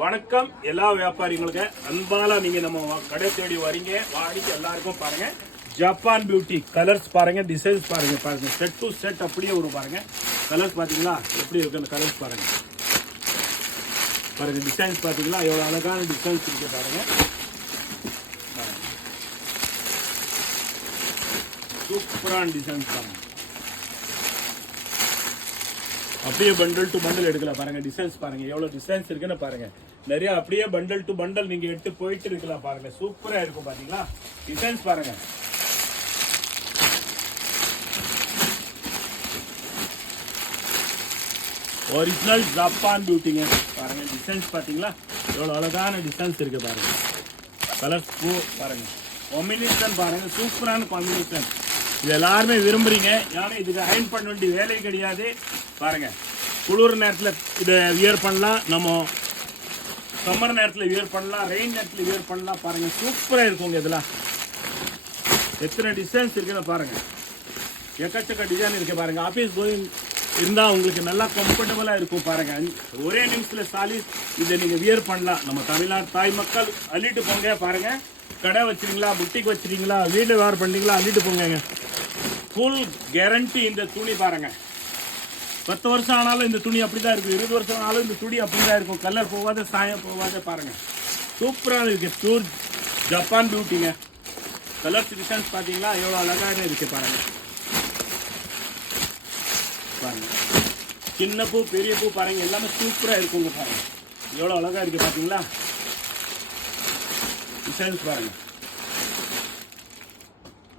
வணக்கம் எல்லா வியாபாரிகளுக்கு அன்பால நீங்க நம்ம கடை தேடி வரீங்க வாடிக்கு எல்லாருக்கும் பாருங்க ஜப்பான் பியூட்டி கலர்ஸ் பாருங்க டிசைன்ஸ் பாருங்க பாருங்க செட் டு செட் அப்படியே வரும் பாருங்க கலர்ஸ் பாத்தீங்களா எப்படி இருக்கு அந்த கலர்ஸ் பாருங்க பாருங்க டிசைன்ஸ் பாத்தீங்களா எவ்வளவு அழகான டிசைன்ஸ் இருக்கு பாருங்க சூப்பரான டிசைன்ஸ் பாருங்க அப்படியே பண்டல் டு பண்டல் எடுக்கலாம் பாருங்க டிசைன்ஸ் பாருங்க எவ்வளவு டிசைன்ஸ் இருக்குன்னு பாருங்க நிறைய அப்படியே பண்டல் டு பண்டல் நீங்க எடுத்து போயிட்டு இருக்கலாம் பாருங்க சூப்பரா இருக்கும் பாத்தீங்களா டிசைன்ஸ் பாருங்க ஒரிஜினல் ஜப்பான் பியூட்டிங்க பாருங்க டிசைன்ஸ் பாத்தீங்களா எவ்வளவு அழகான டிசைன்ஸ் இருக்கு பாருங்க கலர்ஸ் பாருங்க காம்பினேஷன் பாருங்க சூப்பரான காம்பினேஷன் இது எல்லாருமே விரும்புறீங்க ஏன்னா இதுக்கு அயன் பண்ண வேண்டிய வேலை கிடையாது பாருங்க குளிர் நேரத்தில் இதை வியர் பண்ணலாம் நம்ம சம்மர் நேரத்தில் வியர் பண்ணலாம் ரெயின் நேரத்தில் வியர் பண்ணலாம் பாருங்க சூப்பராக இருக்குங்க இதெல்லாம் எத்தனை டிசைன்ஸ் இருக்குன்னு பாருங்க எக்கச்சக்க டிசைன் இருக்கு பாருங்க ஆஃபீஸ் போய் இருந்தால் உங்களுக்கு நல்லா கம்ஃபர்டபுளாக இருக்கும் பாருங்க ஒரே நிமிஷத்தில் சாலி இதை நீங்கள் வியர் பண்ணலாம் நம்ம தமிழ்நாடு தாய் மக்கள் அள்ளிட்டு போங்க பாருங்க கடை வச்சுருங்களா புட்டிக்கு வச்சுருக்கீங்களா வீட்டில் வேறு பண்ணுறீங்களா அள்ளிட்டு போங்க ஃபுல் கேரண்டி இந்த துணி பாருங்க 10 வருஷம் ஆனாலும் இந்த துணி அப்படிதான் இருக்கும் 20 வருஷம் ஆனாலும் இந்த துணி அப்படிதான் இருக்கும் கலர் போகாத சாயம் போகாத பாருங்க சூப்பராக இருக்கு பியூர் ஜப்பான் பியூட்டிங்க கலர்ஸ் டிசைன்ஸ் பார்த்தீங்களா எவ்வளோ அழகாக இருக்கு பாருங்க பாருங்க சின்ன பூ பெரிய பூ பாருங்க எல்லாமே சூப்பராக இருக்குங்க பாருங்க எவ்வளோ அழகாக இருக்கு பார்த்தீங்களா டிசைன்ஸ் பாருங்க